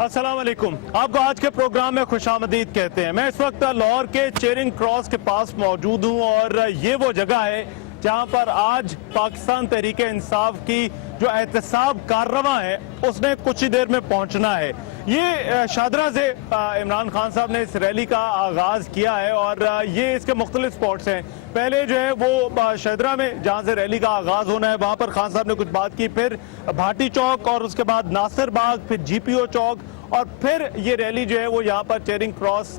अस्सलाम वालेकुम। आपको आज के प्रोग्राम में खुशामदीद कहते हैं। मैं इस वक्त लाहौर के चेरिंग क्रॉस के पास मौजूद हूँ और ये वो जगह है जहाँ पर आज पाकिस्तान तहरीक इंसाफ की जो एहतसाब काररवा है उसने कुछ ही देर में पहुँचना है। ये शादरा से इमरान खान साहब ने इस रैली का आगाज़ किया है और ये इसके मुख्तलिफ स्पॉट्स हैं। पहले जो है वो शादरा में जहाँ से रैली का आगाज़ होना है वहाँ पर खान साहब ने कुछ बात की, फिर भाटी चौक और उसके बाद नासिर बाग, फिर GPO चौक और फिर ये रैली जो है वो यहाँ पर चेरिंग क्रॉस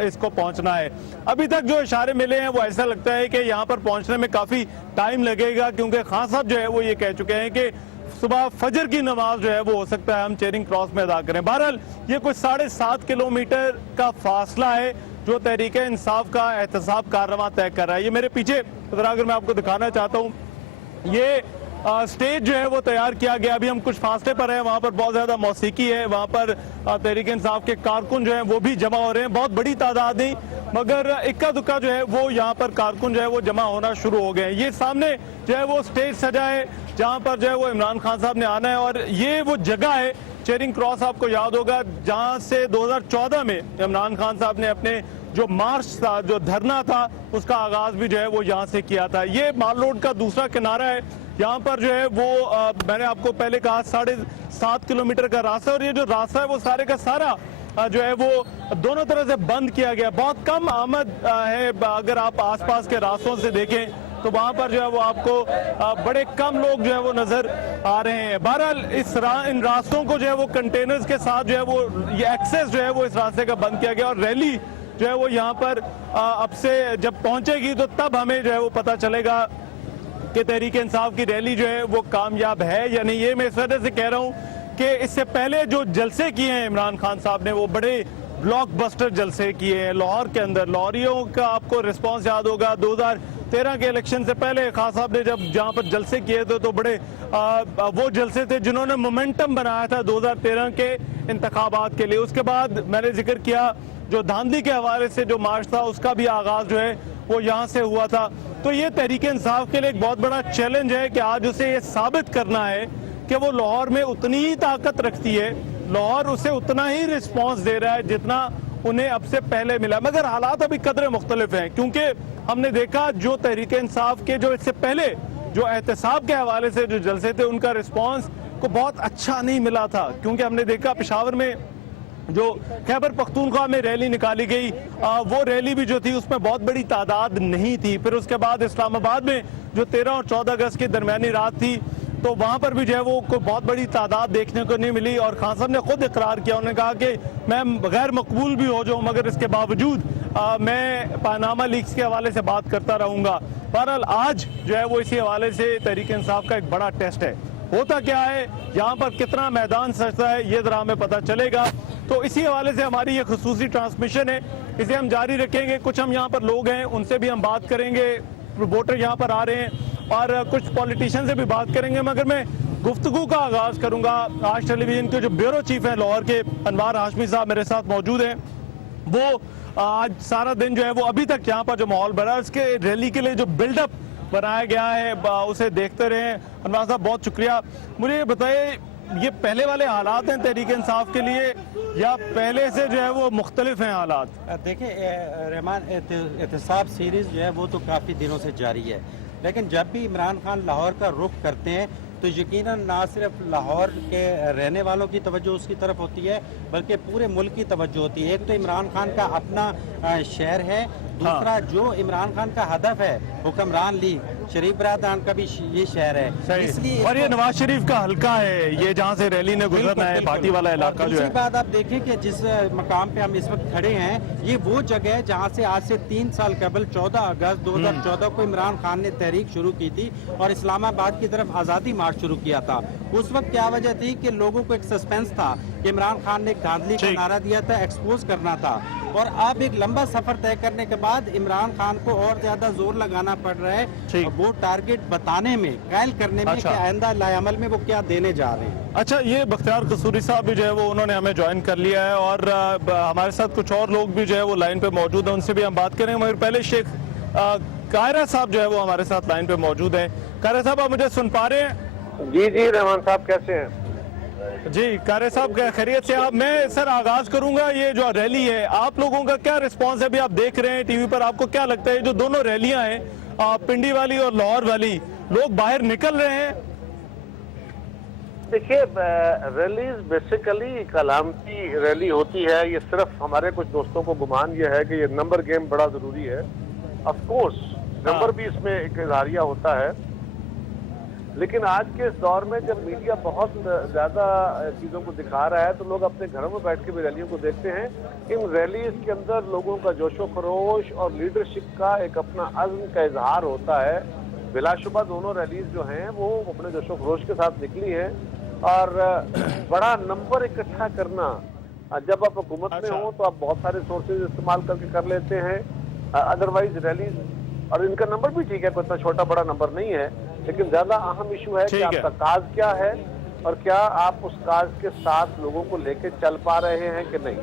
इसको पहुँचना है। अभी तक जो इशारे मिले हैं वो ऐसा लगता है कि यहाँ पर पहुँचने में काफ़ी टाइम लगेगा, क्योंकि खान साहब जो है वो ये कह चुके हैं कि सुबह फजर की नमाज जो है वो हो सकता है हम चेरिंग क्रॉस में अदा करें। बहरहाल ये कुछ 7.5 किलोमीटर का फासला है जो तहरीक इंसाफ का एहतसाब काररवा तय कर रहा है। ये मेरे पीछे जरा अगर मैं आपको दिखाना चाहता हूँ, ये स्टेज जो है वो तैयार किया गया। अभी हम कुछ फासले पर हैं, वहाँ पर बहुत ज़्यादा मौसीकी है, वहाँ पर तहरीक इंसाफ के कारकुन जो हैं वो भी जमा हो रहे हैं। बहुत बड़ी तादाद नहीं मगर इक्का दुक्का जो है वो यहाँ पर कारकुन जो है वो जमा होना शुरू हो गए हैं। ये सामने जो है वो स्टेज सजा है जहाँ पर जो है वो इमरान खान साहब ने आना है और ये वो जगह है चेरिंग क्रॉस, आपको याद होगा जहाँ से 2014 में इमरान खान साहब ने अपने जो मार्च था, जो धरना था, उसका आगाज़ भी जो है वो यहाँ से किया था। ये माल रोड का दूसरा किनारा है, यहाँ पर जो है वो मैंने आपको पहले कहा 7.5 किलोमीटर का रास्ता है और ये जो रास्ता है वो सारे का सारा जो है वो दोनों तरह से बंद किया गया। बहुत कम आमद है, अगर आप आसपास के रास्तों से देखें तो वहाँ पर जो है वो आपको बड़े कम लोग जो है वो नज़र आ रहे हैं। बहरहाल इन रास्तों को जो है वो कंटेनर्स के साथ जो है वो ये एक्सेस जो है वो इस रास्ते का बंद किया गया और रैली जो है वो यहाँ पर अब से जब पहुँचेगी तो तब हमें जो है वो पता चलेगा कि तहरीक इंसाफ की रैली जो है वो कामयाब है या नहीं। ये मैं इस वजह से कह रहा हूँ कि इससे पहले जो जलसे किए हैं इमरान खान साहब ने वो बड़े ब्लॉकबस्टर जलसे किए हैं लाहौर के अंदर। लाहौरियों का आपको रिस्पांस याद होगा, 2013 के इलेक्शन से पहले खान साहब ने जब जहाँ पर जलसे किए थे तो बड़े वो जलसे थे जिन्होंने मोमेंटम बनाया था 2013 के इंतखाबात के लिए। उसके बाद मैंने जिक्र किया जो धांधली के हवाले से जो मार्च था उसका भी आगाज़ जो है वो यहाँ से हुआ था। तो ये तहरीक इंसाफ के लिए एक बहुत बड़ा चैलेंज है कि आज उसे ये साबित करना है कि वो लाहौर में उतनी ही ताकत रखती है, लाहौर उसे उतना ही रिस्पांस दे रहा है जितना उन्हें अब से पहले मिला। मगर हालात अभी कदरे मुख्तलिफ हैं, क्योंकि हमने देखा जो तहरीक इंसाफ के जो इससे पहले जो एहतसाब के हवाले से जो जलसे थे उनका रिस्पांस को बहुत अच्छा नहीं मिला था, क्योंकि हमने देखा पेशावर में जो खैबर पख्तूनख्वा में रैली निकाली गई वो रैली भी जो थी उसमें बहुत बड़ी तादाद नहीं थी। फिर उसके बाद इस्लामाबाद में जो 13 और 14 अगस्त की दरमियानी रात थी तो वहाँ पर भी जो है वो कोई बहुत बड़ी तादाद देखने को नहीं मिली और खान साहब ने खुद इकरार किया, उन्होंने कहा कि मैं गैर मकबूल भी हो जाऊँ मगर इसके बावजूद मैं पानामा लीक्स के हवाले से बात करता रहूँगा। बहरहाल आज जो है वो इसी हवाले से तहरीक इंसाफ का एक बड़ा टेस्ट है। होता क्या है, यहाँ पर कितना मैदान सजता है ये ज़रा हमें पता चलेगा। तो इसी हवाले से हमारी ये खुसूसी ट्रांसमिशन है, इसे हम जारी रखेंगे। कुछ हम यहाँ पर लोग हैं उनसे भी हम बात करेंगे, वोटर यहाँ पर आ रहे हैं और कुछ पॉलिटिशियन से भी बात करेंगे। मगर मैं गुफ्तगू का आगाज़ करूँगा। आज टेलीविज़न के जो ब्यूरो चीफ हैं लाहौर के अनवार हाशमी साहब मेरे साथ मौजूद हैं। वो आज सारा दिन जो है वो अभी तक यहाँ पर जो माहौल बना उसके रैली के लिए जो बिल्डअप बनाया गया है उसे देखते रहे। अनवार साहब बहुत शुक्रिया। मुझे ये बताइए, ये पहले वाले हालात हैं तहरीक इंसाफ के लिए या पहले से जो है वो मुख्तलिफ हैं हालात? देखिए रहमान, एहतसाब सीरीज़ जो है वो तो काफ़ी दिनों से जारी है, लेकिन जब भी इमरान खान लाहौर का रुख करते हैं तो यकीनन ना सिर्फ लाहौर के रहने वालों की तवज्जो उसकी तरफ होती है बल्कि पूरे मुल्क की तवज्जो होती है। एक तो इमरान खान का अपना शहर है, दूसरा जो इमरान खान का हदफ है हुक्मरान लीग शरीफ बरादरान का भी ये शहर है, इसलिए और ये नवाज शरीफ का हल्का है ये जहाँ से रैली ने गुजरना है, भाटी वाला इलाका जो है। बात आप देखें कि जिस मकाम पे हम इस वक्त खड़े हैं ये वो जगह है जहाँ से आज से 3 साल कबल 14 अगस्त 2014 को इमरान खान ने तहरीक शुरू की थी और इस्लामाबाद की तरफ आज़ादी मार्च शुरू किया था। उस वक्त क्या वजह थी कि लोगों को एक सस्पेंस था कि इमरान खान ने एक धांधली का नारा दिया था, एक्सपोज करना था, और अब एक लंबा सफर तय करने के बाद इमरान खान को और ज्यादा जोर लगाना पड़ रहा है वो टारगेट बताने में, कायल करने में कि आइंदा लाएअमल में वो क्या देने जा रहे हैं। अच्छा, ये बख्तियार कसूरी साहब भी जो है वो उन्होंने हमें ज्वाइन कर लिया है और हमारे साथ कुछ और लोग भी जो है वो लाइन पे मौजूद हैं, उनसे भी हम बात करेंगे। मगर पहले शेख कायरा साहब जो है वो हमारे साथ लाइन पे मौजूद है। कायरा साहब, आप मुझे सुन पा रहे हैं? जी जी रहमान साहब, कैसे हैं? जी कारे साहब खैरियत से आप मैं सर आगाज करूंगा ये जो रैली है आप लोगों का क्या रिस्पांस है अभी आप देख रहे हैं टीवी पर आपको क्या लगता है जो दोनों रैलियां हैं पिंडी वाली और लाहौर वाली लोग बाहर निकल रहे हैं देखिए रैलीज बेसिकली एक अलामती रैली होती है ये सिर्फ हमारे कुछ दोस्तों को गुमान ये है कि ये नंबर गेम बड़ा जरूरी है ऑफ कोर्स नंबर भी इसमें एक इजहारिया होता है लेकिन आज के इस दौर में जब मीडिया बहुत ज्यादा चीजों को दिखा रहा है तो लोग अपने घरों में बैठ के भी रैलियों को देखते हैं इन रैलीज के अंदर लोगों का जोशो खरोश और लीडरशिप का एक अपना अज़्म का इजहार होता है बिलाशुबा दोनों रैलीज जो हैं वो अपने जोशो खरोश के साथ निकली हैं और बड़ा नंबर इकट्ठा करना जब आप हुकूमत में हो तो आप बहुत सारे सोर्सेज इस्तेमाल करके कर लेते हैं अदरवाइज रैलीज और इनका नंबर भी ठीक है कोई इतना छोटा बड़ा नंबर नहीं है लेकिन ज्यादा अहम इशू है कि आपका काज क्या है और क्या आप उस काज के साथ लोगों को लेके चल पा रहे हैं कि नहीं।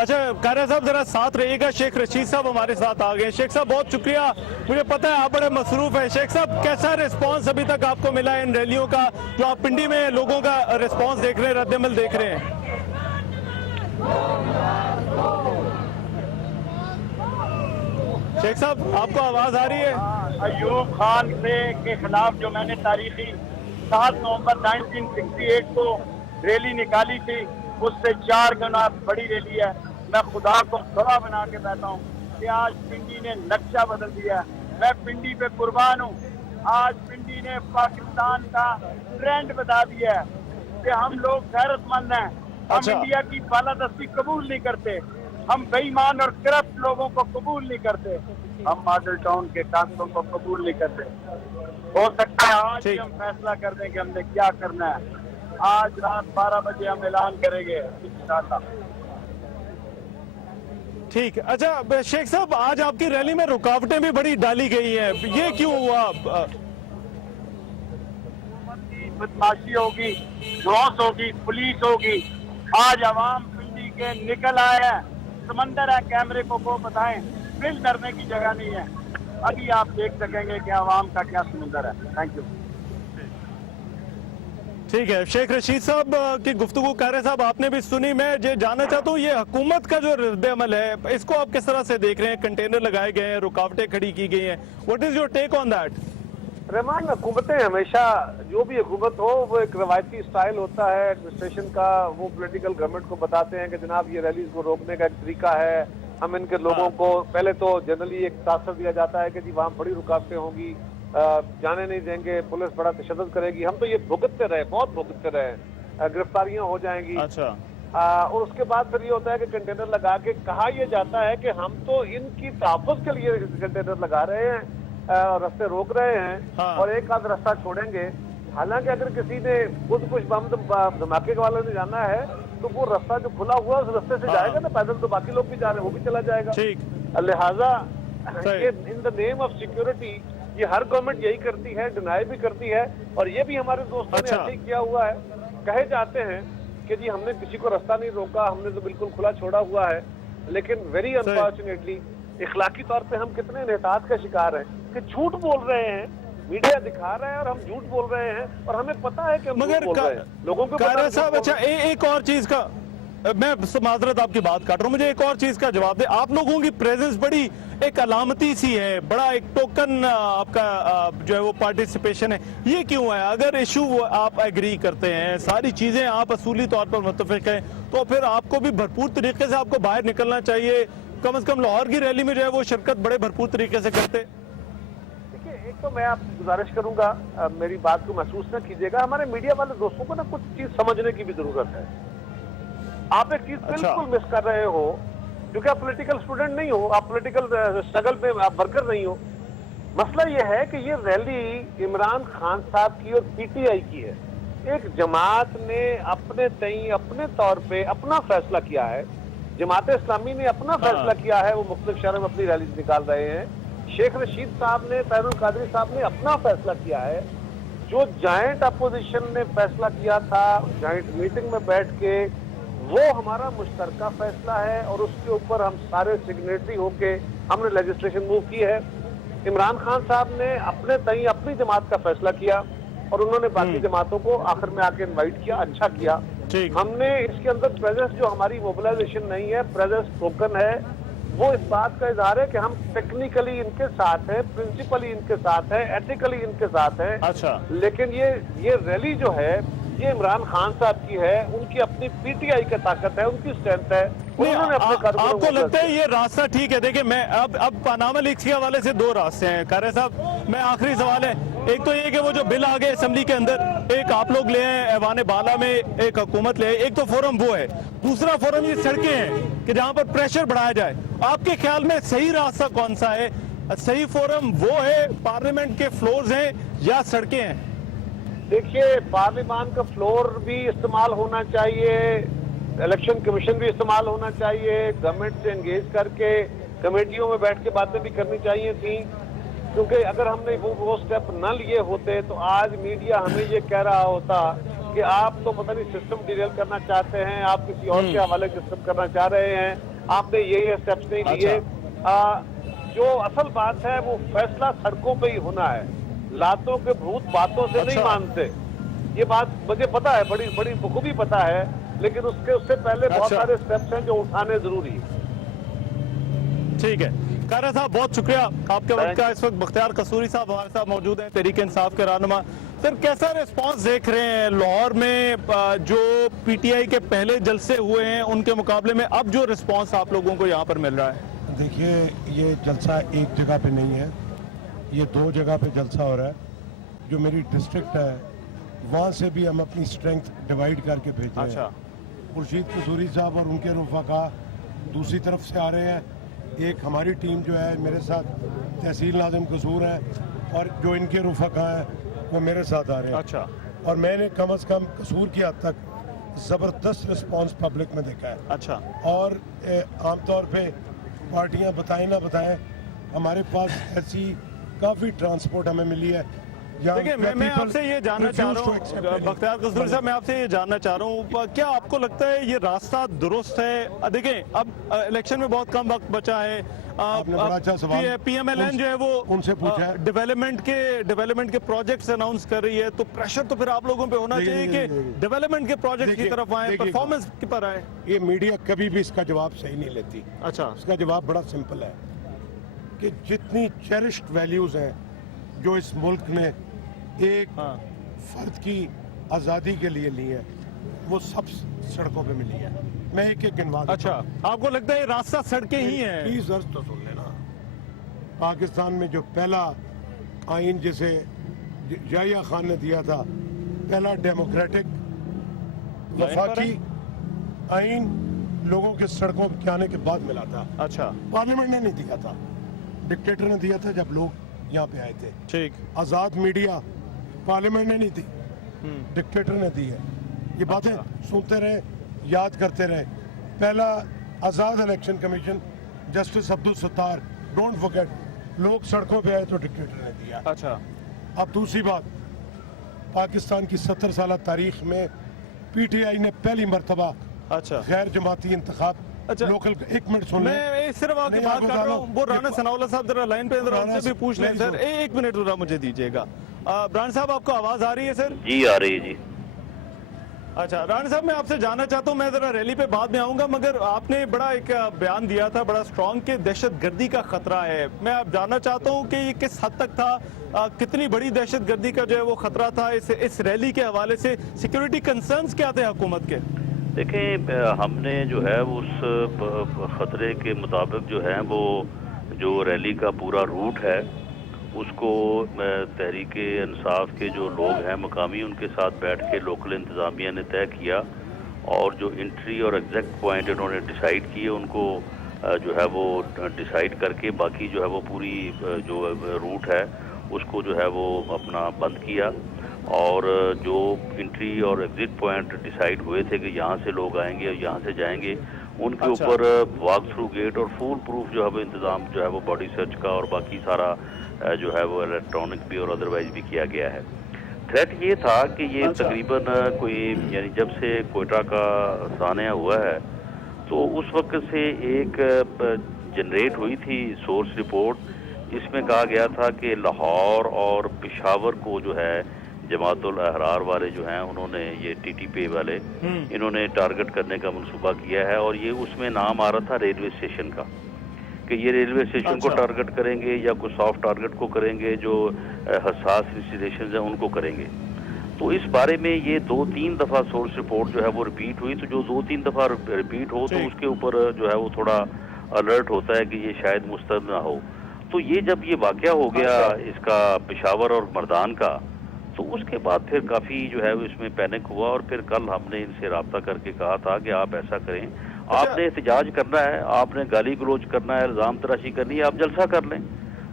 अच्छा कारा साहब जरा साथ रहिएगा शेख रशीद साहब हमारे साथ आ गए शेख साहब बहुत शुक्रिया मुझे पता है आप बड़े मसरूफ हैं शेख साहब कैसा रिस्पांस अभी तक आपको मिला है इन रैलियों का जो आप पिंडी में लोगों का रिस्पांस देख रहे हैं रद्दमल देख रहे हैं। शेख साहब आपको आवाज आ रही है। अयूब खान के खिलाफ जो मैंने तारीखी 7 नवंबर 1968 को रैली निकाली थी उससे 4 गुना बड़ी रैली है। मैं खुदा को गवाह बना के बैठा हूँ कि आज पिंडी ने नक्शा बदल दिया। मैं पिंडी पे कुर्बान हूँ। आज पिंडी ने पाकिस्तान का ट्रेंड बता दिया है कि हम लोग गैरतमंद हैं। हम इंडिया की बालादस्ती कबूल नहीं करते। हम बेईमान और करप्ट लोगों को कबूल नहीं करते। हम मॉडल टाउन के कांतों को कबूल नहीं करते। हो सकता है आज ही हम फैसला कर दें कि हमने क्या करना है। आज रात 12 बजे हम ऐलान करेंगे इंशाअल्लाह। ठीक अच्छा शेख साहब आज आपकी रैली में रुकावटें भी बड़ी डाली गई हैं ये क्यों हुआ? बदमाशी होगी क्रॉस होगी पुलिस होगी। आज अवाम पिंडी के निकल आए हैं। समंदर है कैमरे को बताएं बिल डरने की जगह नहीं है। अभी आप देख सकेंगे कि अवाम का क्या समंदर है। Thank you. ठीक है शेख रशीद साहब की गुफ्तगू कारे साहब आपने भी सुनी। मैं ये जानना चाहता हूँ ये हुकूमत का जो रद्द-ए-अमल है इसको आप किस तरह से देख रहे हैं? कंटेनर लगाए गए हैं रुकावटें खड़ी की गई हैं what is your take on that? Rehman हुकूमतें हमेशा जो भी हुकूमत हो वो एक रवायती स्टाइल होता है एडमिनिस्ट्रेशन का। वो पॉलिटिकल गवर्नमेंट को बताते हैं कि जनाब ये रैलीज को रोकने का एक तरीका है। हम इनके लोगों को पहले तो जनरली एक तासर दिया जाता है कि जी वहाँ बड़ी रुकावटें होंगी जाने नहीं देंगे पुलिस बड़ा तशद्दुद करेगी। हम तो ये भुगतते रहे बहुत भुगतते रहे गिरफ्तारियां हो जाएंगी। अच्छा और उसके बाद फिर ये होता है कि कंटेनर लगा के कहा यह जाता है कि हम तो इनकी तहफ़्फ़ुज़ के लिए कंटेनर लगा रहे हैं रास्ते रोक रहे हैं और एक आध रास्ता छोड़ेंगे। हालांकि अगर किसी ने खुद कुछ बम धमाके वाले ने जाना है तो वो रास्ता जो खुला हुआ है उस रास्ते से जाएगा ना पैदल तो बाकी लोग भी जा रहे हैं वो भी चला जाएगा। लिहाजा ये in the name of security ये हर गवर्नमेंट यही करती है डिनाई भी करती है और ये भी हमारे दोस्तों ने ऐसे ही किया हुआ है। कहे जाते हैं कि जी हमने किसी को रास्ता नहीं रोका हमने तो बिल्कुल खुला छोड़ा हुआ है लेकिन वेरी अनफॉर्चुनेटली इखलाकी तौर पे हम कितने नेतात का शिकार हैं कि झूठ बोल रहे हैं मीडिया दिखा रहा है और हम झूठ बोल रहे हैं और हमें पता है कि हम झूठ बोल रहे हैं लोगों को कारा साहब अच्छा एक और चीज का मैं माजरत आपकी बात काट रहा हूँ मुझे एक और चीज का जवाब दे। आप लोगों की प्रेजेंस बड़ी एक अलामती सी है बड़ा एक टोकन आपका जो है वो पार्टिसिपेशन है ये क्यों है? अगर इशू आप एग्री करते हैं सारी चीजें आप असूली तौर पर मुत्तफिक हैं तो फिर आपको भी भरपूर तरीके से आपको बाहर निकलना चाहिए। कम से कम लाहौर की रैली में जो है वो शिरकत बड़े भरपूर तरीके से करते। देखिए एक तो मैं आपसे गुजारिश करूंगा मेरी बात को महसूस न कीजिएगा हमारे मीडिया वाले दोस्तों को ना कुछ चीज समझने की भी जरूरत है। आप एक चीज बिल्कुल मिस कर रहे हो क्योंकि आप पॉलिटिकल स्टूडेंट नहीं हो आप पॉलिटिकल स्ट्रगल में आप वर्कर नहीं हो। मसला ये है कि ये रैली इमरान खान साहब की और पीटीआई की है। एक जमात ने अपने तई अपने तौर पे अपना फैसला किया है। जमात इस्लामी ने अपना फैसला किया है वो मुख्तलिफ शहरों में अपनी रैली निकाल रहे हैं। शेख रशीद साहब ने तैरुल कादरी साहब ने अपना फैसला किया है। जो जॉइंट अपोजिशन ने फैसला किया था जॉइंट मीटिंग में बैठ के वो हमारा मुश्तरका फैसला है और उसके ऊपर हम सारे सिग्नेटरी होके हमने लेजिस्लेशन मूव की है। इमरान खान साहब ने अपने तई अपनी जमात का फैसला किया। اور انہوں نے باقی جماعتوں کو آخر میں آ کے انوائٹ کیا, اچھا کیا. ہم نے اس کے اندر پریزنس جو ہماری موبلائزیشن نہیں ہے, پریزنس ٹوکن ہے, وہ اس بات کا اظہار ہے کہ ہم ٹیکنیکلی ان کے ساتھ ہیں, پرنسپلی ان کے ساتھ ہیں, ایتھیکلی ان کے ساتھ ہیں. اچھا, لیکن یہ ریلی جو ہے یہ عمران خان صاحب کی ہے, ان کی اپنی پی ٹی آئی کی طاقت ہے, ان کی اسٹرینتھ ہے. آپ کو لگتا ہے یہ راستہ ٹھیک ہے؟ دیکھیں میں اب پاناما لیکس کے حوالے سے دو راستے ہیں. قاری صاحب میں آخری سوال ہے, ایک تو یہ کہ وہ جو بل آگے اسمبلی کے اندر, ایک آپ لوگ لے ہیں ایوان بالا میں, ایک حکومت لے, ایک تو فورم وہ ہے, دوسرا فورم یہ سڑکیں ہیں کہ جہاں پر پریشر بڑھایا جائے. آپ کے خیال میں صحیح راستہ کون سا ہے؟ صحیح فورم وہ ہے پارلیمنٹ کے فلورز ہیں یا سڑکیں ہیں؟ دیکھیے پارلیمان کا فلور بھی استعمال ہونا چاہیے, الیکشن کمیشن بھی استعمال ہونا چاہیے, گورنمنٹ سے انگیج کر کے کمیٹیوں میں بیٹھ کے باتیں بھی کرنی چاہیے تھیں, کیونکہ اگر ہم نے وہ سٹیپ نہ لیے ہوتے تو آج میڈیا ہمیں یہ کہہ رہا ہوتا کہ آپ تو پتہ نہیں سسٹم ڈیریل کرنا چاہتے ہیں, آپ کسی اور کے حوالے سسٹم کرنا چاہ رہے ہیں, آپ نے یہ سٹیپس نہیں لیے. جو اصل بات ہے وہ فیصلہ سڑکوں پہ ہی ہونا ہے, لاتوں کے بھوت باتوں سے نہیں مانتے. یہ بات مجھے پتا ہے, بڑی بڑی بخوبی پتا ہے, لیکن اس سے پہلے بہت سارے سٹیپس ہیں جو اٹھانے ضروری ہیں. ٹھیک ہے قاری صاحب, بہت شکریہ آپ کے وقت کا. اس وقت بختیار قصوری صاحب ہمارے ساتھ موجود ہیں, تحریک انصاف کے رہنما. سر کیسا ریسپانس دیکھ رہے ہیں لاہور میں جو پی ٹی آئی کے پہلے جلسے ہوئے ہیں ان کے مقابلے میں اب جو ریسپانس آپ لوگوں کو یہاں پر مل رہا ہے؟ دیکھیے یہ جلسہ ایک جگہ پہ نہیں ہے, یہ دو جگہ پہ جلسہ ہو رہا ہے. جو میری ڈسٹرکٹ ہے وہاں سے بھی ہم اپنی اسٹرینگتھ ڈیوائیڈ کر کے بھیج رہے ہیں. خورشید قصوری صاحب اور ان کے رفقا دوسری طرف سے آ رہے ہیں. ایک ہماری ٹیم جو ہے میرے ساتھ تحصیل ناظم قصور ہے, اور جو ان کے رفقا ہیں وہ میرے ساتھ آ رہے ہیں. اچھا, اور میں نے کم از کم قصور کی حد تک زبردست رسپانس پبلک میں دیکھا ہے. اچھا, اور عام طور پہ پارٹیاں بتائیں نہ بتائیں, ہمارے پاس ایسی کافی ٹرانسپورٹ ہمیں ملی ہے. دیکھیں میں آپ سے یہ جاننا چاہ رہا ہوں, بختیار قصوری صاحب میں آپ سے یہ جاننا چاہ رہا ہوں, کیا آپ کو لگتا ہے یہ راستہ درست ہے؟ دیکھیں اب الیکشن میں بہت کم وقت بچا ہے, پی ایم ایل این جو ہے وہ ان سے پوچھا ڈیولپمنٹ کے پروجیکٹس اناؤنس کر رہی ہے, تو پریشر تو پھر آپ لوگوں پہ ہونا چاہیے کہ ڈیولپمنٹ کے پروجیکٹ کی طرف آئیں, پرفارمنس پر آئیں. یہ میڈیا کبھی بھی اس کا جواب صحیح نہیں لیتی. اچھا, اس کا جواب بڑا سمپل ہے کہ جتنی چیریشڈ ویلیوز ہیں جو اس ملک نے ایک فرد کی آزادی کے لیے لی ہے وہ سب سڑکوں پہ ملی ہے. میں ایک گنوا دیتا ہوں. اچھا, آپ کو لگتا ہے یہ راستہ سڑکیں ہی ہیں؟ پلیز عرض تو سن لینا. پاکستان میں جو پہلا آئین جسے یحییٰ خان نے دیا تھا, پہلا ڈیموکریٹک وفاقی آئین لوگوں کے سڑکوں کے آنے کے بعد ملا تھا. اچھا, پارلیمنٹ نے نہیں دیا تھا, ڈکٹیٹر نے دیا تھا جب لوگ یہاں پہ آئے تھے. ٹھیک, آزاد میڈیا پارلیمنٹ نے نہیں دی, ڈکٹیٹر نے دی ہے. یہ باتیں سنتے رہے, یاد کرتے رہے. پہلا آزاد election commission justice Abdul Sattar, don't forget, لوگ سڑکوں پہ آئے تو ڈکٹیٹر نے دیا. اچھا, اب دوسری بات, پاکستان کی 70 سالہ تاریخ میں پی ٹی آئی نے پہلی مرتبہ اچھا غیر جماعتی انتخاب لوکل. ایک منٹ سن لیں, میں صرف آپ کی بات کر رہا ہوں, وہ رانا ثناء اللہ صاحب ذرا لائن پہ ذرا ان سے بھی پوچھ لیں. سر ایک منٹ ذرا مجھے دیجیے گا. بران صاحب آپ کو آواز آ رہی ہے؟ سر جی آ رہی ہے. جی اچھا, رانا صاحب میں آپ سے جاننا چاہتا ہوں, میں ذرا ریلی پہ بعد میں آؤں گا, مگر آپ نے بڑا ایک بیان دیا تھا بڑا اسٹرانگ کہ دہشت گردی کا خطرہ ہے. میں اب جاننا چاہتا ہوں کہ یہ کس حد تک تھا, کتنی بڑی دہشت گردی کا جو ہے وہ خطرہ تھا اس ریلی کے حوالے سے, سیکیورٹی کنسرنز کیا تھے حکومت کے؟ دیکھیں ہم نے جو ہے اس خطرے کے مطابق جو ہے وہ جو ریلی کا پورا روٹ ہے اس کو تحریک انصاف کے جو لوگ ہیں مقامی ان کے ساتھ بیٹھ کے لوکل انتظامیہ نے طے کیا, اور جو انٹری اور ایگزیکٹ پوائنٹ انہوں نے ڈیسائیڈ کیے ان کو جو ہے وہ ڈیسائیڈ کر کے باقی جو ہے وہ پوری جو روٹ ہے اس کو جو ہے وہ اپنا بند کیا. اور جو انٹری اور ایگزٹ پوائنٹ ڈیسائیڈ ہوئے تھے کہ یہاں سے لوگ آئیں گے اور یہاں سے جائیں گے, ان کے اوپر واک تھرو گیٹ اور فول پروف جو ہے وہ انتظام جو ہے وہ باڈی سرچ کا اور باقی سارا جو ہے وہ الیکٹرانک بھی اور ادروائز بھی کیا گیا ہے. تھریٹ یہ تھا کہ یہ تقریباً کوئی یعنی جب سے کوئٹہ کا سانحہ ہوا ہے تو اس وقت سے ایک جنریٹ ہوئی تھی سورس رپورٹ, اس میں کہا گیا تھا کہ لاہور اور پشاور کو جو ہے जमातुल अहरार वाले जो हैं उन्होंने ये TTP वाले इन्होंने टारगेट करने का मंसूबा किया है, और ये उसमें नाम आ रहा था रेलवे स्टेशन का कि ये रेलवे स्टेशन को टारगेट करेंगे या कुछ सॉफ्ट टारगेट को करेंगे, जो हसास इंस्टॉलेशन है उनको करेंगे। तो इस बारे में ये 2-3 दफ़ा सोर्स रिपोर्ट जो है वो रिपीट हुई, तो जो 2-3 दफ़ा रिपीट हो तो उसके ऊपर जो है वो थोड़ा अलर्ट होता है कि ये शायद मुस्तद ना हो। तो ये जब ये वाक़या हो गया इसका पेशावर और मर्दान का, तो उसके बाद फिर काफ़ी जो है इसमें पैनिक हुआ, और फिर कल हमने इनसे रब्ता करके कहा था कि आप ऐसा करें, आपने एहतजाज करना है, आपने गाली गलोच करना है, इल्ज़ाम तराशी करनी है, आप जलसा कर लें,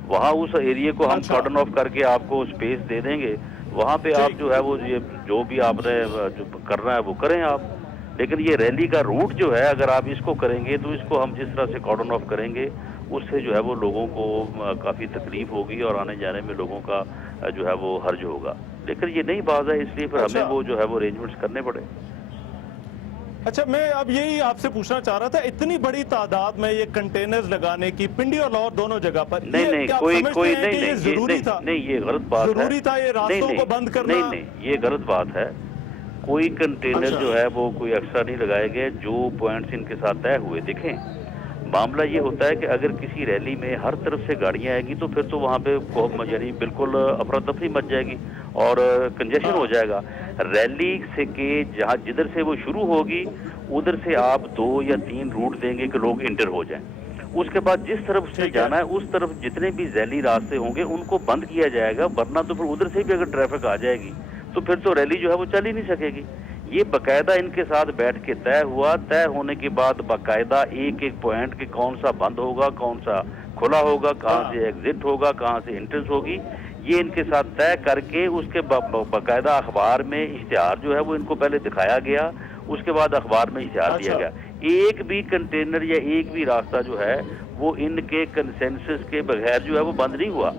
वहाँ उस एरिया को हम कॉर्डन ऑफ करके आपको स्पेस दे देंगे, वहाँ पे आप जो है वो ये जो भी आपने जो करना है वो करें आप। लेकिन ये रैली का रूट जो है अगर आप इसको करेंगे तो इसको हम जिस तरह से कॉर्डन ऑफ करेंगे उससे जो है वो लोगों को काफ़ी तकलीफ होगी और आने जाने में लोगों का जो है वो हर्ज होगा। लेकिन ये नई बात है, इसलिए फिर हमें वो जो है वो अरेंजमेंट्स करने पड़े। अच्छा, मैं अब यही आपसे पूछना चाह रहा था, इतनी बड़ी तादाद में ये कंटेनर्स लगाने की पिंडी और लाहौर दोनों जगह पर, नहीं नहीं कोई नहीं, जरूरी था? नहीं ये गलत बात है, जरूरी था ये रास्तों को बंद करना? नहीं ये गलत बात है। कोई कंटेनर जो है वो कोई एक्स्ट्रा नहीं लगाए गए, जो पॉइंट्स इनके साथ तय हुए। देखें मामला ये होता है कि अगर किसी रैली में हर तरफ से गाड़ियां आएगी तो फिर तो वहाँ पे यानी बिल्कुल अफरा तफरी मच जाएगी और कंजेशन हो जाएगा। रैली से के जहाँ जिधर से वो शुरू होगी उधर से आप 2 या 3 रूट देंगे कि लोग इंटर हो जाएं। उसके बाद जिस तरफ से जाना है उस तरफ जितने भी रैली रास्ते होंगे उनको बंद किया जाएगा, वरना तो फिर उधर से भी अगर ट्रैफिक आ जाएगी तो फिर तो रैली जो है वो चल ही नहीं सकेगी। ये बाकायदा इनके साथ बैठ के तय हुआ, तय होने के बाद बाकायदा एक एक पॉइंट कि कौन सा बंद होगा, कौन सा खुला होगा, कहाँ से एग्जिट होगा, कहाँ से एंट्रेंस होगी, ये इनके साथ तय करके उसके बाकायदा अखबार में इश्तिहार जो है वो इनको पहले दिखाया गया, उसके बाद अखबार में इश्तिहार दिया गया। एक भी कंटेनर या एक भी रास्ता जो है वो इनके कंसेंसस के बगैर जो है वो बंद नहीं हुआ।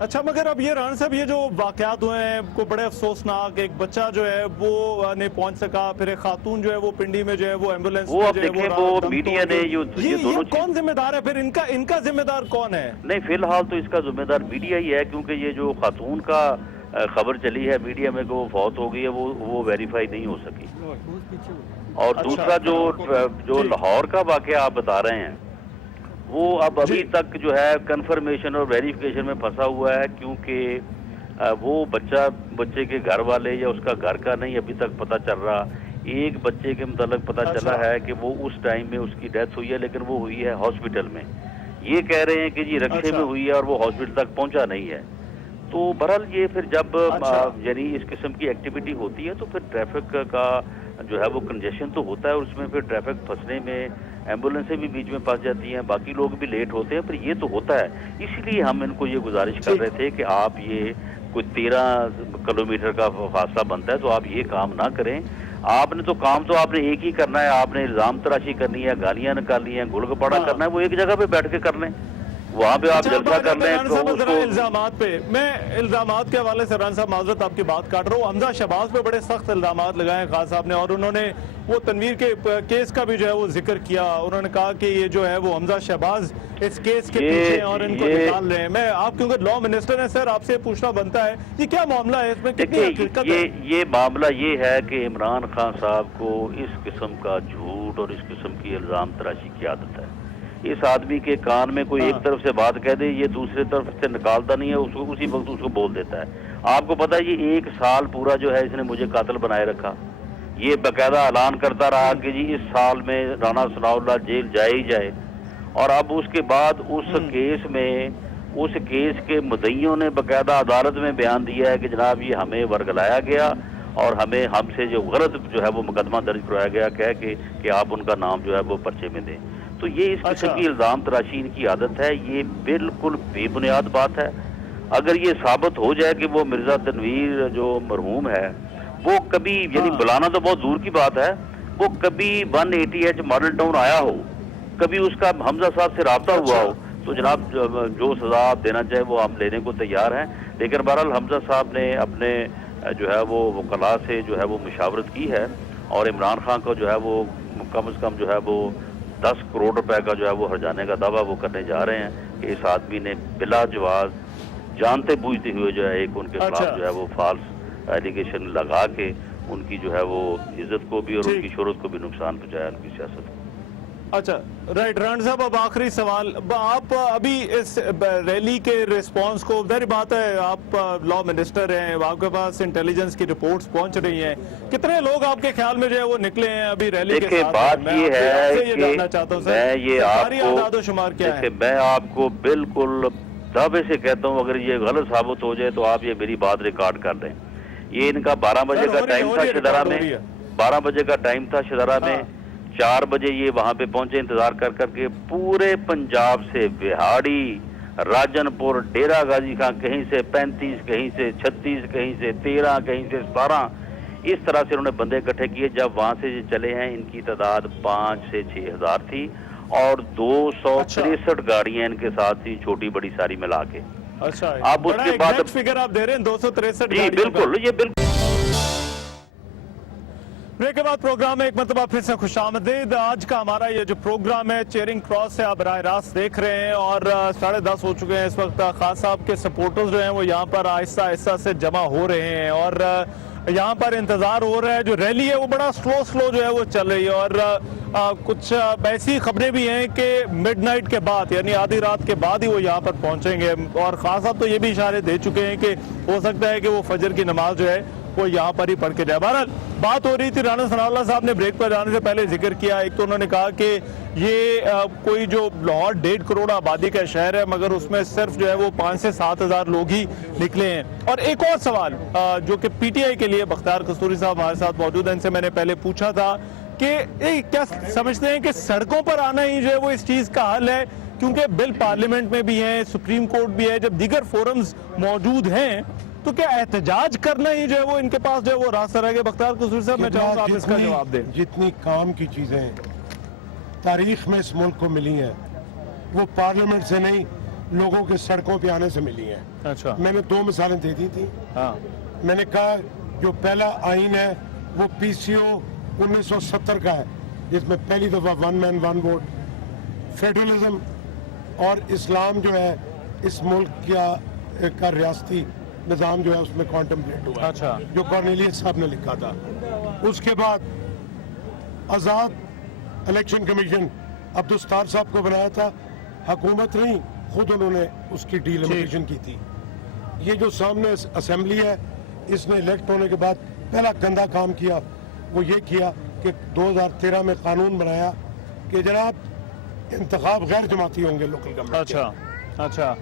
अच्छा, मगर अब ये राणा साहब ये जो वाकयात हुए हैं को बड़े अफसोसनाक, एक बच्चा जो है वो नहीं पहुंच सका, फिर एक खातून जो है वो पिंडी में जो है वो एम्बुलेंस वो अब देखें वो मीडिया ने ये दोनों कौन जिम्मेदार है, फिर इनका जिम्मेदार कौन है? नहीं फिलहाल तो इसका जिम्मेदार मीडिया ही है, क्योंकि ये जो खातून का खबर चली है मीडिया में कि वो फौत हो गई है वो वेरीफाई नहीं हो सकी। और दूसरा जो लाहौर का वाकया आप बता रहे हैं वो अब अभी तक जो है कंफर्मेशन और वेरिफिकेशन में फंसा हुआ है, क्योंकि वो बच्चे के घर वाले या उसका घर का नहीं अभी तक पता चल रहा। एक बच्चे के मुताबिक पता चला है कि वो उस टाइम में उसकी डेथ हुई है, लेकिन वो हुई है हॉस्पिटल में। ये कह रहे हैं कि जी रक्शे में हुई है और वो हॉस्पिटल तक पहुंचा नहीं है। तो बहरहाल ये फिर जब यानी इस किस्म की एक्टिविटी होती है तो फिर ट्रैफिक का जो है वो कंजेशन तो होता है, और उसमें फिर ट्रैफिक फंसने में एम्बुलेंसें भी बीच में फंस जाती हैं, बाकी लोग भी लेट होते हैं, फिर ये तो होता है। इसीलिए हम इनको ये गुजारिश कर रहे थे कि आप ये कोई 13 किलोमीटर का फासला बनता है तो आप ये काम ना करें। आपने तो काम तो आपने एक ही करना है, आपने इल्ज़ाम तराशी करनी है, गालियाँ निकालनी है, गुलगपाड़ा करना है, वो एक जगह पे बैठ के कर लें, वहाँ पे आप जलसा कर लें। तो इल्जामात पे मैं इल्जामात के हवाले से राणा साहब माजरत आपकी बात काट रहा हूँ, हमजा शहबाज पे बड़े सख्त इल्जामात लगाए खान साहब ने, और उन्होंने वो तनवीर के केस का भी जो है वो जिक्र किया। उन्होंने कहा कि ये जो है वो हमजा शहबाज इस केस के पीछे और इनको निकाल रहे हैं। मैं आप क्योंकि लॉ मिनिस्टर हैं सर, आपसे पूछना बनता है ये क्या मामला है, इसमें कितनी हकीकत है? ये मामला ये है कि इमरान खान साहब को इस किस्म का झूठ और इस किस्म की इल्जाम तराशी की आदत है। इस आदमी के कान में कोई एक तरफ से बात कह दे, ये दूसरे तरफ से निकालता नहीं है, उसको उसी वक्त उसको बोल देता है। आपको पता है ये 1 साल पूरा जो है इसने मुझे कातिल बनाए रखा। ये बाकायदा ऐलान करता रहा कि जी इस साल में राणा सनाउल्लाह जेल जाए ही जाए, और अब उसके बाद उस केस के मुद्दइयों ने बाकायदा अदालत में बयान दिया है कि जनाब ये हमें वर्गलाया गया और हमसे जो गलत जो है वो मुकदमा दर्ज करवाया गया कह के कि आप उनका नाम जो है वो पर्चे में दें। तो ये इस किस्म की इल्ज़ाम तराशी इनकी आदत है, ये बिल्कुल बेबुनियाद बात है। अगर ये साबित हो जाए कि वो मिर्जा तनवीर जो मरहूम है वो कभी यानी बुलाना तो बहुत दूर की बात है, वो कभी 180H मॉडल टाउन आया हो, कभी उसका हमजा साहब से रब्ता हुआ हो, तो जनाब जो सजा आप देना चाहे वो हम लेने को तैयार हैं। लेकिन बहरहाल हमजा साहब ने अपने जो है वो वकला से जो है वो मुशावरत की है, और इमरान खान को जो है वो कम से कम जो है वो 10 करोड़ रुपए का जो है वो हर्जाने का दावा वो करने जा रहे हैं कि इस आदमी ने बिला जवाज जानते बूझते हुए जो है एक उनके खिलाफ जो है वो फॉल्स एलिगेशन लगा के उनकी जो है वो इज्जत को भी और उनकी शोहरत को भी नुकसान पहुंचाया उनकी सियासत को। अच्छा, राइट। राणा साहब, अब आखिरी सवाल, आप अभी इस रैली के रिस्पांस को, जाहिर बात है आप लॉ मिनिस्टर हैं, आपके पास इंटेलिजेंस की रिपोर्ट्स पहुंच रही हैं, कितने लोग आपके ख्याल में जो है वो निकले हैं अभी रैली के साथ? बात ये है कि जानना चाहता हूं मैं ये आपको शुमार क्या है? मैं आपको बिल्कुल दावे से कहता हूँ, अगर ये गलत साबित हो जाए तो आप ये मेरी बात रिकॉर्ड कर दें। ये इनका 12 बजे का टाइम था शिदारा में, 12 बजे का टाइम था शिदारा में, 4 बजे ये वहां पे पहुंचे इंतजार कर करके। पूरे पंजाब से बिहाड़ी, राजनपुर, डेरा गाजी खां, कहीं से 35, कहीं से 36, कहीं से 13, कहीं से 17, इस तरह से उन्होंने बंदे इकट्ठे किए। जब वहां से ये चले हैं, इनकी तादाद 5 से 6 हजार थी और 263 गाड़ियां इनके साथ थी, छोटी बड़ी सारी मिला के। अच्छा, अब उसके बाद फिगर आप दे रहे हैं 263? जी बिल्कुल, ये बिल्कुल। ब्रेक के बाद प्रोग्राम में एक मरतबा फिर से खुशामदीद। आज का हमारा ये जो प्रोग्राम है चेयरिंग क्रॉस से आप बराह रास्त देख रहे हैं और 10:30 हो चुके हैं। इस वक्त खान साहब के सपोर्टर्स जो हैं वो यहाँ पर आहिस्ता आहिस्ता से जमा हो रहे हैं और यहाँ पर इंतजार हो रहा है। जो रैली है वो बड़ा स्लो जो है वो चल रही है और कुछ ऐसी खबरें भी हैं कि मिडनाइट के बाद, यानी आधी रात के बाद ही वो यहाँ पर पहुंचेंगे और खान साहब तो ये भी इशारे दे चुके हैं कि हो सकता है कि वो फजर की नमाज जो है वो यहाँ पर ही पढ़ के जाए। बहरहाल बात हो रही थी, राणा सनाउल्लाह साहब ने ब्रेक पर जाने से पहले जिक्र किया। एक तो उन्होंने कहा कि ये कोई जो लाहौर 1.5 करोड़ आबादी का शहर है मगर उसमें सिर्फ जो है वो 5 से 7 हजार लोग ही निकले हैं। और एक और सवाल जो कि पीटीआई के लिए बख्तियार कस्तूरी साहब हमारे साथ मौजूद हैं, इनसे मैंने पहले पूछा था कि क्या समझते हैं कि सड़कों पर आना ही जो है वो इस चीज का हल है? क्योंकि बिल पार्लियामेंट में भी है, सुप्रीम कोर्ट भी है, जब दीगर फोरम्स मौजूद हैं तो क्या एहतजाज करना ही जो है वो इनके पास जो है वो रास्ता रहेगा? बख्तियार कस्तूरी साहब, मैं चाहूंगा आप इसका जवाब दें। जितनी काम की चीजें तारीख में इस मुल्क को मिली हैं वो पार्लियामेंट से नहीं, लोगों के सड़कों पे आने से मिली हैं। अच्छा, मैंने 2 मिसालें दे दी थी। हाँ, मैंने कहा जो पहला आइन है वो पीसीओ 1970 का है, जिसमें पहली दफा 1 मैन 1 वोट, फेडरलिज्म और इस्लाम जो है इस मुल्क का रियासती निज़ाम जो है उसमें कॉन्टेम्पलेट हुआ। अच्छा, जो कॉर्नेलियस साहब ने लिखा था। उसके बाद आज़ाद इलेक्शन कमीशन अब्दुस्तार साहब को बनाया था, हुकूमत नहीं खुद उन्होंने उसकी डिलिमिटेशन की थी। ये जो सामने असेंबली है, इसने इलेक्ट होने के बाद पहला गंदा काम किया वो ये किया कि 2013 में कानून बनाया कि जनाब इंतखाब गैर जमाती होंगे लोकल गवर्नमेंट। अच्छा, अच्छा,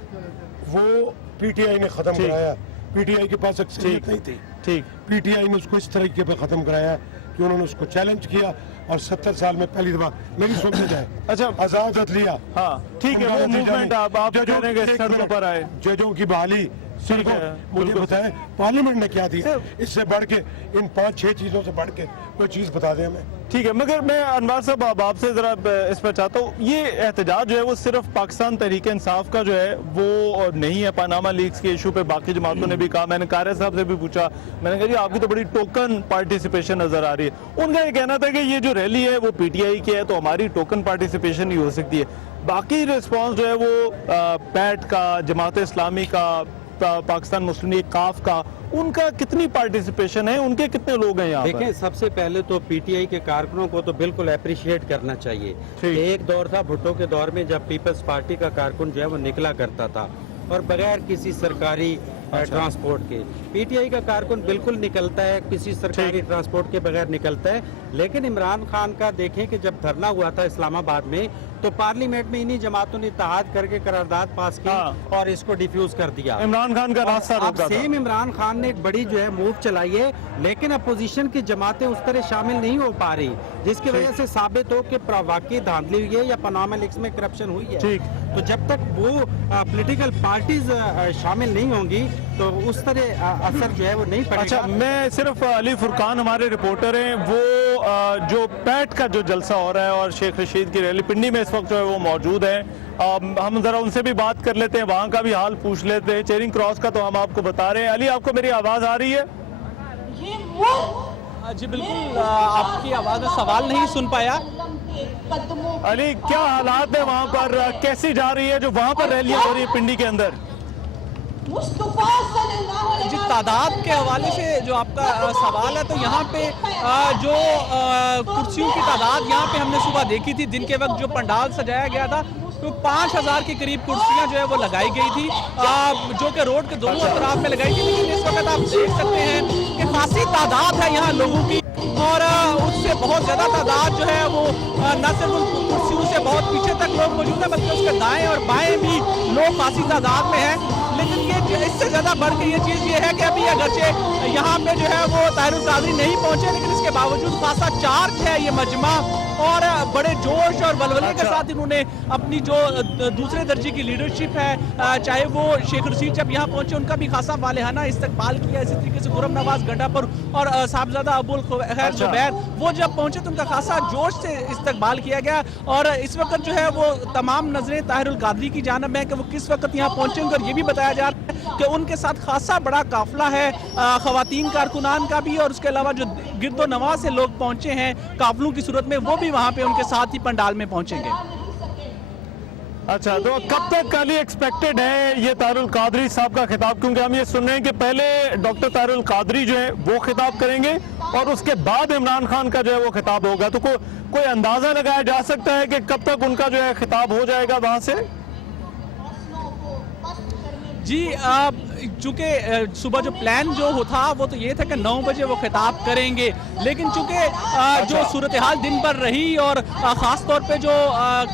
वो पीटीआई ने खत्म कराया। पीटीआई के पास अक्सरियत नहीं थी। ठीक, पीटीआई ने उसको इस तरीके पे खत्म कराया कि उन्होंने उसको चैलेंज किया और 70 साल में पहली दफा मेरी सुनते जाए। अच्छा, आजाद अदलिया, हाँ ठीक है, वो मूवमेंट आप करेंगे सड़कों पर आए, जजों की बहाली, ठीक है, मुझे बताएं पार्लियामेंट ने क्या दिया? इससे बढ़ के इन 5-6 चीजों से बढ़ के कोई चीज बता दें हमें। ठीक है, मगर मैं अनवर साहब आपसे जरा इस पर चाहता हूँ, ये एहतजाज जो है वो सिर्फ पाकिस्तान तहरीक इंसाफ का जो है वो नहीं है। पनामा लीक्स के इशू पे बाकी जमातों ने भी कहा, मैंने कारी साहब से भी पूछा, मैंने कहा जी आपकी तो बड़ी टोकन पार्टिसिपेशन नजर आ रही है। उनका ये कहना था कि ये जो रैली है वो पीटीआई की है तो हमारी टोकन पार्टिसिपेशन ही हो सकती है। बाकी रिस्पॉन्स जो है वो पैट का, जमात इस्लामी का, पाकिस्तान मुस्लिम लीग काफ का, उनका कितनी पार्टिसिपेशन है, उनके कितने लोग हैं यहाँ पर? देखिए, सबसे पहले तो पीटीआई के कारकुनों को तो बिल्कुल अप्रिशिएट करना चाहिए। एक दौर था भुट्टो के दौर में जब पीपल्स पार्टी का कारकुन जो है वो निकला करता था और बगैर किसी सरकारी ट्रांसपोर्ट के। पीटीआई का कारकुन बिल्कुल निकलता है, किसी सरकारी ट्रांसपोर्ट के बगैर निकलता है। लेकिन इमरान खान का देखें कि जब धरना हुआ था इस्लामाबाद में तो पार्लियामेंट में इन्हीं जमातों ने इत्तेहाद करके करारदाद पास की और इसको डिफ्यूज कर दिया। इमरान खान का रास्ता रोका था। सेम इमरान खान ने एक बड़ी जो है मूव चलाई है, लेकिन अपोजिशन की जमातें उस तरह शामिल नहीं हो पा रही, जिसकी वजह से साबित हो कि वाकई धांधली हुई है या पनामा लीक्स में करप्शन हुई है। तो जब तक वो पॉलिटिकल पार्टीज शामिल नहीं होंगी तो उस तरह असर जो है वो नहीं पड़ेगा। अच्छा, मैं सिर्फ अली फुरकान हमारे रिपोर्टर हैं, वो जो पैट का जो जलसा हो रहा है और शेख रशीद की रैली पिंडी में इस वक्त जो है वो मौजूद है, हम जरा उनसे भी बात कर लेते हैं, वहाँ का भी हाल पूछ लेते हैं। चेयरिंग क्रॉस का तो हम आपको बता रहे हैं। अली, आपको मेरी आवाज़ आ रही है? जी बिल्कुल, आपकी आवाज़ में सवाल नहीं सुन पाया। अली, क्या हालात है वहाँ पर, कैसी जा रही है जो वहाँ पर रैलियाँ हो रही है पिंडी के अंदर? जी, तादाद के हवाले से जो आपका सवाल है, तो यहाँ पे जो कुर्सियों की तादाद यहाँ पे हमने सुबह देखी थी, दिन के वक्त जो पंडाल सजाया गया था, तो 5000 के करीब कुर्सियाँ जो है वो लगाई गई थी, जो कि रोड के दोनों तरफ में लगाई थी। लेकिन इस वक्त आप देख सकते हैं कि खासी तादाद है यहाँ लोगों की, और उससे बहुत ज़्यादा तादाद जो है वो न सिर्फ उन कुर्सियों से बहुत पीछे तक लोग मौजूद हैं, बल्कि उसके दाएं और बाएं भी लोग खासी तादाद में हैं। लेकिन ये इससे ज़्यादा बढ़ के ये चीज़ ये है कि अभी अगरचे यहाँ पे जो है वो ताहिरुल कादरी नहीं पहुँचे, लेकिन इसके बावजूद खासा चार्ज है ये मजमा, और बड़े जोश और बलबले के साथ इन्होंने अपनी जो दूसरे दर्जे की लीडरशिप है, चाहे वो शेख रशीद जब यहाँ पहुंचे उनका भी खासा वालेहाना इस्तकबाल किया, इसी तरीके से खुर्रम नवाज गंडापुर और साहबजादा अबुल खैर जुबैर वो जब पहुंचे तो उनका खासा जोश से इस्तकबाल किया गया। और इस वक्त जो है वो तमाम नजरें ताहिरुल कादरी की जानब है कि वो किस वक्त यहाँ पहुंचेंगे, और ये भी बताया जा रहा है कि उनके साथ खासा बड़ा काफिला है खवातीन कारकुनान का भी, और उसके अलावा जो गिरदो नवा से लोग पहुंचे हैं काफिलों की सूरत में, वो भी वहाँ पे उनके साथ ही पंडाल में पहुंचेंगे। अच्छा, तो कब तक काली एक्सपेक्टेड है ये ताहिरुल कादरी साहब का खिताब? क्योंकि हम ये सुन रहे हैं कि पहले डॉक्टर ताहिरुल कादरी जो है वो खिताब करेंगे और उसके बाद इमरान खान का जो है वो खिताब होगा, तो कोई अंदाजा लगाया जा सकता है कि कब तक उनका जो है खिताब हो जाएगा वहाँ से? जी, चूँकि सुबह जो प्लान जो था वो तो ये था कि 9 बजे वो खिताब करेंगे, लेकिन चूँकि जो सूरत हाल दिन भर रही और ख़ास तौर पे जो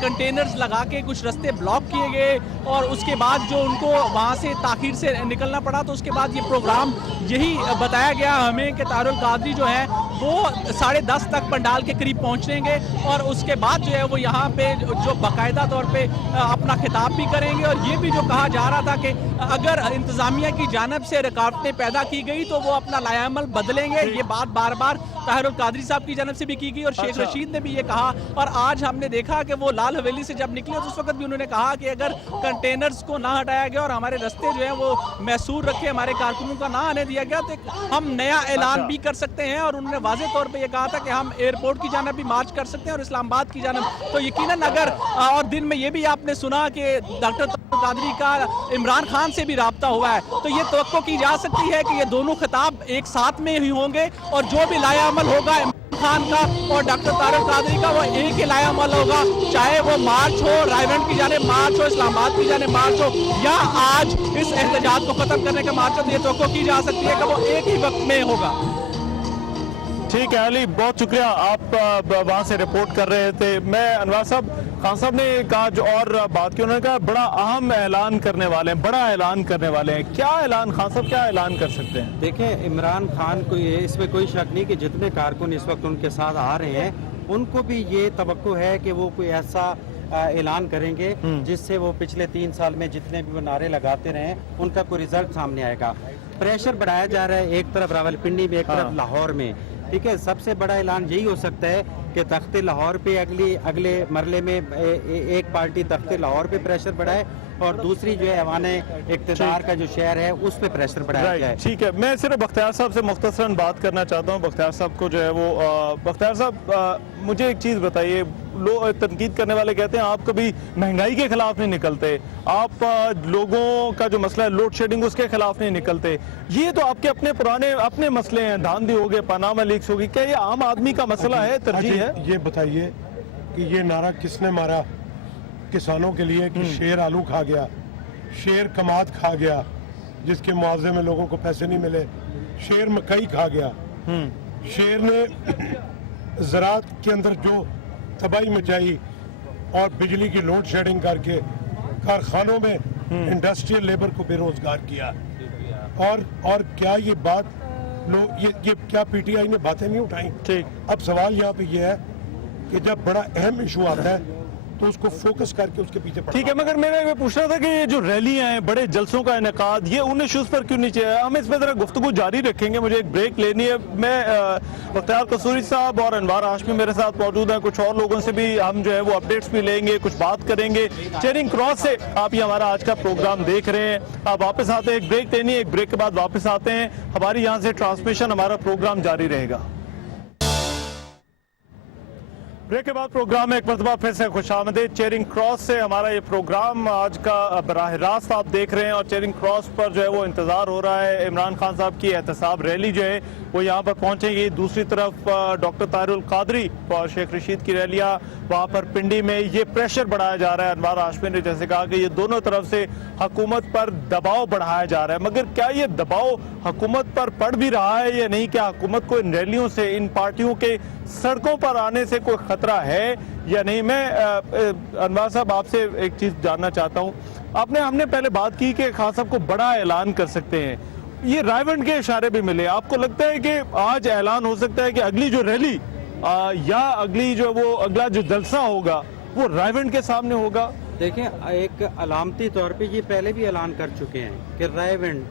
कंटेनर्स लगा के कुछ रास्ते ब्लॉक किए गए, और उसके बाद जो उनको वहाँ से ताख़ीर से निकलना पड़ा, तो उसके बाद ये प्रोग्राम यही बताया गया हमें कि ताहिरुल कादरी जो है वो 10:30 तक पंडाल के करीब पहुँचेंगे, और उसके बाद जो है वो यहाँ पे जो बाकायदा तौर पे अपना खिताब भी करेंगे। और ये भी जो कहा जा रहा था कि अगर इंतज़ामिया की जानिब से रुकावटें पैदा की गई तो वो अपना लायामल बदलेंगे, ये बात बार बार ताहिरुल कादरी साहब की जानिब से भी की गई, और शेख रशीद ने भी ये कहा। और आज हमने देखा कि वो लाल हवेली से जब निकले तो उस वक्त भी उन्होंने कहा कि अगर कंटेनर्स को ना हटाया गया और हमारे रास्ते जो है वो मैसूर रखे, हमारे कारकुनों का ना आने दिया गया, तो हम नया ऐलान भी कर सकते हैं। और उन्होंने वाज़ेह तौर पे ये कहा था कि हम एयरपोर्ट की जानिब भी मार्च कर सकते हैं और इस्लामाबाद की जानिब। तो यकीनन अगर और दिन में ये भी आपने सुना कि डॉक्टर ताहिरुल कादरी का इमरान खान से भी राब्ता हुआ है, तो ये तवक्को की जा सकती है कि ये दोनों खिताब एक साथ में ही होंगे, और जो भी लायामल होगा इमरान खान का और डॉक्टर ताहिरुल कादरी का वो एक ही लायामल होगा, चाहे वो मार्च हो, रायगंज की जानिब मार्च हो, इस्लामाबाद की जानिब मार्च हो, या आज इस एहतजाज को खत्म करने का मार्च हो, तो ये तवक्को की जा सकती है कि वो एक ही वक्त में होगा। ठीक है अली, बहुत शुक्रिया, आप वहाँ से रिपोर्ट कर रहे थे। मैं अनवर साहब, खान साहब ने कहा जो और बात की, उन्होंने कहा बड़ा अहम ऐलान करने वाले हैं, बड़ा ऐलान करने वाले हैं। क्या ऐलान खान साहब, क्या ऐलान कर सकते हैं? देखें, इमरान खान को ये इसमें कोई शक नहीं कि जितने कारकुन इस वक्त उनके साथ आ रहे हैं उनको भी ये तवक्को है कि वो कोई ऐसा ऐलान करेंगे जिससे वो पिछले 3 साल में जितने भी वो नारे लगाते रहे उनका कोई रिजल्ट सामने आएगा। प्रेशर बढ़ाया जा रहा है, एक तरफ रावलपिंडी में, एक तरफ लाहौर में, ठीक है। सबसे बड़ा ऐलान यही हो सकता है कि तख्ते लाहौर पे अगले मरले में एक पार्टी तख्ते लाहौर पे प्रेशर बढ़ाए और दूसरी जो है ऐवान इक़्तिदार का जो शहर है उस पे प्रेशर बढ़ाया जाए। ठीक है, मैं सिर्फ बख्तियार साहब से मुख्तसरन बात करना चाहता हूँ। बख्तियार साहब को जो है वो बख्तियार साहब, मुझे एक चीज़ बताइए, लोग तनकीद करने वाले कहते हैं आप कभी महंगाई के खिलाफ नहीं निकलते, आप लोगों का जो मसला है लोड शेडिंग उसके खिलाफ नहीं निकलते, ये तो आपके अपने पुराने अपने मसले हैं, धांधली हो गए, पनामा लीक्स होगी, क्या ये आम आदमी का मसला है, तरजीह है? ये बताइए कि ये नारा किसने मारा किसानों के लिए कि शेर आलू खा गया, शेर कमाद खा गया जिसके मुआवजे में लोगों को पैसे नहीं मिले, शेर मकई खा गया, शेर ने ज़राअत के अंदर जो तबाही मचाई और बिजली की लोड शेडिंग करके कारखानों में इंडस्ट्रियल लेबर को बेरोजगार किया। और क्या ये बात लोग ये क्या पीटीआई ने बातें नहीं उठाई? ठीक, अब सवाल यहाँ पे ये है कि जब बड़ा अहम इशू आता है तो उसको फोकस करके उसके पीछे पड़ना। ठीक है, मगर मैंने ये पूछ रहा था कि ये जो रैलियां हैं, बड़े जलसों का इनेकाद, ये उन इशूज़ पर क्यों नहीं चाहिए? हम इस पर ज़रा गुफ्तगू जारी रखेंगे, मुझे एक ब्रेक लेनी है। मैं बख्तियार कसूरी साहब और अनवार हाशमी मेरे साथ मौजूद हैं, कुछ और लोगों से भी हम जो है वो अपडेट्स भी लेंगे, कुछ बात करेंगे। चेरिंग क्रॉस से आप ये हमारा आज का प्रोग्राम देख रहे हैं, आप वापस आते हैं, एक ब्रेक लेनी है, एक ब्रेक के बाद वापस आते हैं, हमारी यहाँ से ट्रांसमिशन, हमारा प्रोग्राम जारी रहेगा। ब्रेक के बाद प्रोग्राम में एक मरतबा फिर से खुशामदीद। चेरिंग क्रॉस से हमारा ये प्रोग्राम आज का बराह रास्त आप देख रहे हैं और चेरिंग क्रॉस पर जो है वो इंतज़ार हो रहा है इमरान खान साहब की एहतसाब रैली जो है वो यहाँ पर पहुँचेगी। दूसरी तरफ डॉक्टर ताहिरुल कादरी और शेख रशीद की रैलियाँ वहाँ पर पिंडी में। ये प्रेशर बढ़ाया जा रहा है। अनवार हाशमी ने जैसे कहा कि ये दोनों तरफ से हुकूमत पर दबाव बढ़ाया जा रहा है, मगर क्या ये दबाव हुकूमत पर पड़ भी रहा है या नहीं? क्या हुकूमत को इन रैलियों से, इन पार्टियों के सड़कों पर आने से कोई खतरा है या नहीं? मैं अनवार साहब आपसे एक चीज जानना चाहता हूँ। हमने पहले बात की कि खान साहब को बड़ा ऐलान कर सकते हैं, ये रायवंड के इशारे भी मिले। आपको लगता है कि आज ऐलान हो सकता है कि अगली जो रैली या अगला जो जलसा होगा वो रायवंड के सामने होगा? देखिए, एक अलामती तौर पे ये पहले भी ऐलान कर चुके हैं कि रायवंड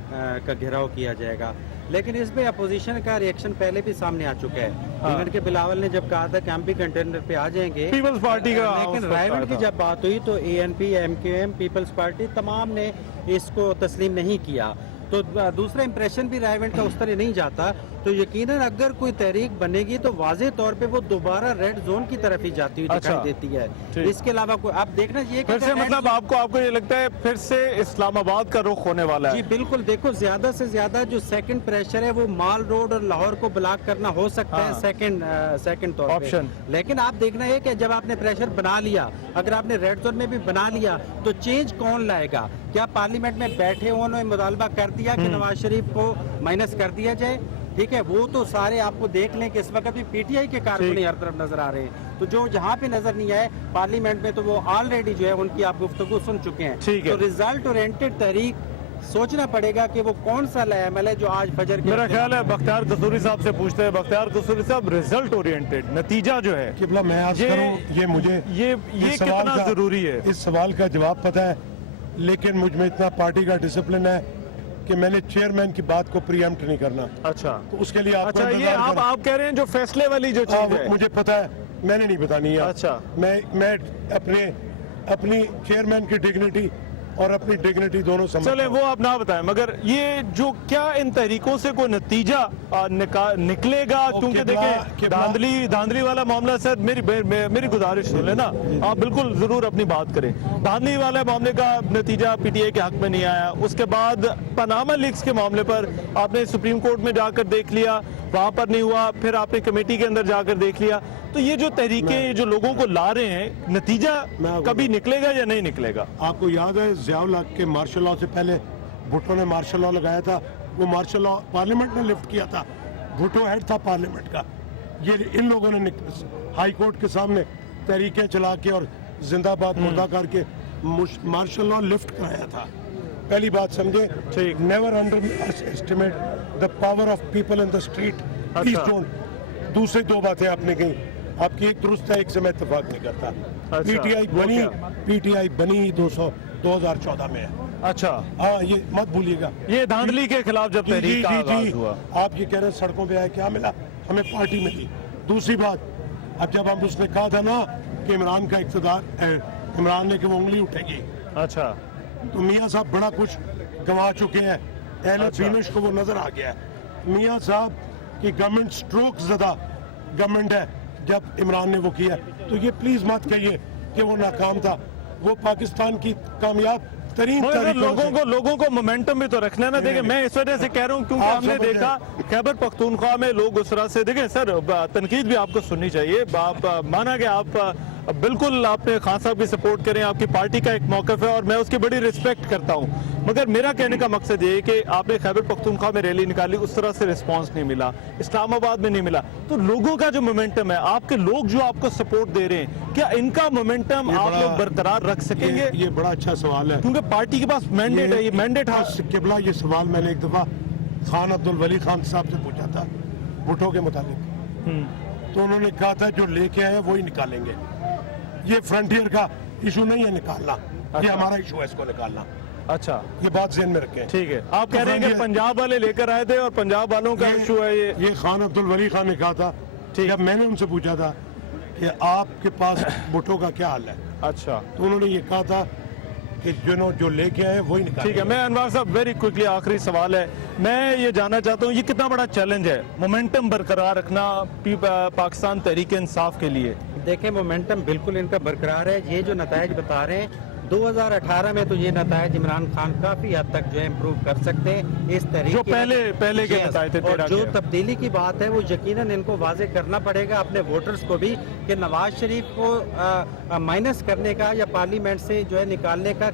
का घेराव किया जाएगा, लेकिन इस पे अपोजिशन का रिएक्शन पहले भी सामने आ चुका है। इवन के बिलावल ने जब कहा था कि हम भी कंटेनर पे आ जाएंगे पीपल्स पार्टी का, लेकिन रायवंड की जब बात हुई तो ANP, MQM, पीपल्स पार्टी तमाम ने इसको तस्लीम नहीं किया। तो दूसरा इंप्रेशन भी रायवंड का उस तरह नहीं जाता। तो यकीनन अगर कोई तहरीक बनेगी तो वाज़ेह तौर पे वो दोबारा रेड जोन की तरफ ही जाती हुई दिखाई देती है। इसके अलावा कोई आप देखना चाहिए फिर से मतलब आपको ये लगता है फिर से इस्लामाबाद का रुख होने वाला है? जी बिल्कुल। देखो, ज्यादा से ज्यादा जो सेकंड प्रेशर है वो माल रोड और लाहौर को ब्लॉक करना हो सकता है सेकंड तौर पे। लेकिन आप देखना है कि जब आपने प्रेशर बना लिया, अगर आपने रेड जोन में भी बना लिया तो चेंज कौन लाएगा? क्या पार्लियामेंट में बैठे उन्होंने मुतालबा कर दिया कि नवाज शरीफ को माइनस कर दिया जाए? ठीक है, वो तो सारे आपको देख लें कि इस वक्त भी PTI के कारकुन हर तरफ नजर आ रहे हैं। तो जो जहाँ पे नजर नहीं आए पार्लियामेंट में, तो वो ऑलरेडी जो है उनकी आप गुफ्तगू सुन चुके हैं। तो रिजल्ट ओरिएंटेड तहरीक सोचना पड़ेगा कि वो कौन सा लाएमल है जो आज फजर के। मेरा ख्याल है बख्तियार कसूरी साहब से पूछते हैं। बख्तियार कसूरी साहब, रिजल्ट ओरिएंटेड नतीजा जो है किबला मैं आज करूं, ये मुझे ये कितना जरूरी है? इस सवाल का जवाब पता है, लेकिन मुझ में इतना पार्टी का डिसिप्लिन है कि मैंने चेयरमैन की बात को प्रीएम्प्ट नहीं करना। अच्छा, तो उसके लिए अच्छा, ये आप कह रहे हैं जो फैसले वाली जो चीज है मुझे पता है, मैंने नहीं बतानी है। अच्छा, मैं अपनी चेयरमैन की डिग्निटी और अपनी डिग्निटी दोनों समझता हूं। चले वो आप ना बताएं, मगर ये जो क्या इन तहरीकों से कोई नतीजा निकलेगा? क्योंकि देखें धांधली वाला मामला, सर मेरी गुजारिश सुन लेना, आप बिल्कुल जरूर अपनी बात करें। धांधली वाले मामले का नतीजा PTI के हक में नहीं आया। उसके बाद पनामा लीक्स के मामले पर आपने सुप्रीम कोर्ट में जाकर देख लिया, वहां पर नहीं हुआ, फिर आपने कमेटी के अंदर जाकर देख लिया। तो ये जो तहरीकें जो लोगों को ला रहे हैं, नतीजा कभी निकलेगा या नहीं निकलेगा? आपको याद है ज़ियाउल हक के मार्शल लॉ से पहले भुट्टो ने मार्शल लॉ लगाया था, वो मार्शल लॉ पार्लियामेंट ने लिफ्ट किया था, भुट्टो हेड था पार्लियामेंट का। ये इन लोगों ने हाई कोर्ट के सामने तहरीकें चला के और जिंदाबाद मुर्दा करके मार्शल लॉ लिफ्ट कराया था। पहली बात समझे, never under estimate the power of people in the street. Please don't. दूसरी दो बातें आपने कही, आपकी एक दुरुस्त है, एक से मैं इत्तेफाक नहीं करता। PTI बनी 2014 में है। अच्छा, हाँ, ये मत भूलिएगा। ये धांधली के खिलाफ जब तहरीक का आगाज हुआ, आप ये कह रहे हैं सड़कों पे आए, क्या मिला हमें? पार्टी मिली। दूसरी बात, अब जब हम उसने कहा था ना कि इमरान का इक़्तिदार, इमरान ने कि वो उंगली उठेगी। अच्छा, तो मियाँ साहब बड़ा कुछ गंवा चुके हैं। अहले फिनिश को वो नजर आ गया है। मियाँ साहब की गवर्नमेंट स्ट्रोक ज़दा गवर्नमेंट है जब इमरान ने वो किया। तो ये प्लीज मत कहिए कि वो नाकाम था, वो पाकिस्तान की कामयाब तरीन लोगों को मोमेंटम भी तो रखना ना। देखें, मैं इस वजह से कह रहा हूँ क्योंकि हमने देखा खैबर पख्तूनख्वा में लोग उस तरह से, देखें सर, तनकीद भी आपको सुननी चाहिए। माना कि आप बिल्कुल आपने खान साहब की सपोर्ट करें, आपकी पार्टी का एक मौक़िफ़ है और मैं उसकी बड़ी रिस्पेक्ट करता हूँ, मगर मेरा कहने का मकसद ये है कि आपने खैबर पख्तूनख्वा में रैली निकाली, उस तरह से रिस्पांस नहीं मिला, इस्लामाबाद में नहीं मिला। तो लोगों का जो मोमेंटम है, आपके लोग जो आपको सपोर्ट दे रहे हैं, क्या इनका मोमेंटम आप लोग बरकरार रख सकेंगे? ये बड़ा अच्छा सवाल है, क्योंकि पार्टी के पास मैंडेट है। ये मैंडेट किबला, ये सवाल मैंने एक दफा खान अब्दुल वली खान साहब से पूछा था भुट्टो के मुताबिक, तो उन्होंने कहा था जो लेके आए वही निकालेंगे। ये फ्रंटियर का इशू नहीं है निकालना, ये हमारा इशू है इसको निकालना। अच्छा, ये बात ज़हन में रखें। ठीक है, आप कह रहे हैं कि पंजाब वाले लेकर आए थे और पंजाब वालों का इशू है ये खान अब्दुल वली खान ने कहा था, जब मैंने उनसे पूछा था कि आपके पास भुट्टो का क्या हाल है, अच्छा, तो उन्होंने ये कहा था कि जो लेके आए वही निकालेंगे। ठीक है, मैं अनवर साहब वेरी क्विकली आखिरी सवाल है, मैं ये जानना चाहता हूँ ये कितना बड़ा चैलेंज है मोमेंटम बरकरार रखना पाकिस्तान तहरीक इंसाफ के लिए? आप देखें मोमेंटम बिल्कुल इनका बरकरार है। ये जो नतायज बता रहे हैं 2018 में तो ये नतायज इमरान खान काफी हद तक जो है इम्प्रूव कर सकते हैं इस तरीके जो पहले के नतायज थे और 13 जो के। तब्दीली की बात है वो यकीनन इनको वाजे करना पड़ेगा अपने वोटर्स को भी कि नवाज शरीफ को माइनस करने का या पार्लियामेंट से जो है निकालने का